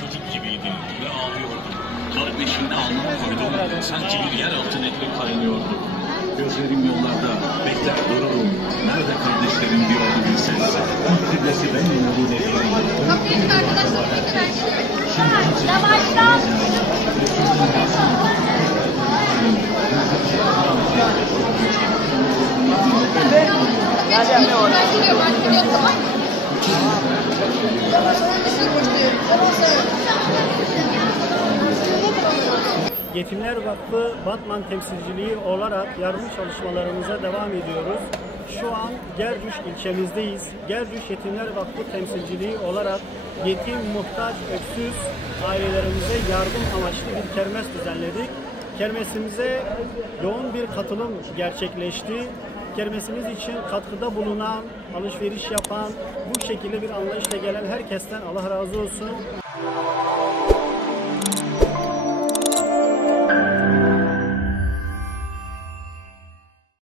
çocuk gibiydin ve ağlıyordun. Kardeşinin alnına koydum, sanki bir yer altı nehri kaynıyordu. Gözlerim yollarda, bekler dururum. Nerede kardeşlerim diyordu bir ses. Kıblesi ben yolu nehri. Kapıyı arkadaşlar yavaştan. Yetimler Vakfı Batman temsilciliği olarak yardım çalışmalarımıza devam ediyoruz. Şu an Gercüş ilçemizdeyiz. Gercüş Yetimler Vakfı temsilciliği olarak yetim, muhtaç, öksüz ailelerimize yardım amaçlı bir kermes düzenledik. Kermesimize yoğun bir katılım gerçekleşti. Kermesimiz için katkıda bulunan, alışveriş yapan, bu şekilde bir anlayışla gelen herkesten Allah razı olsun.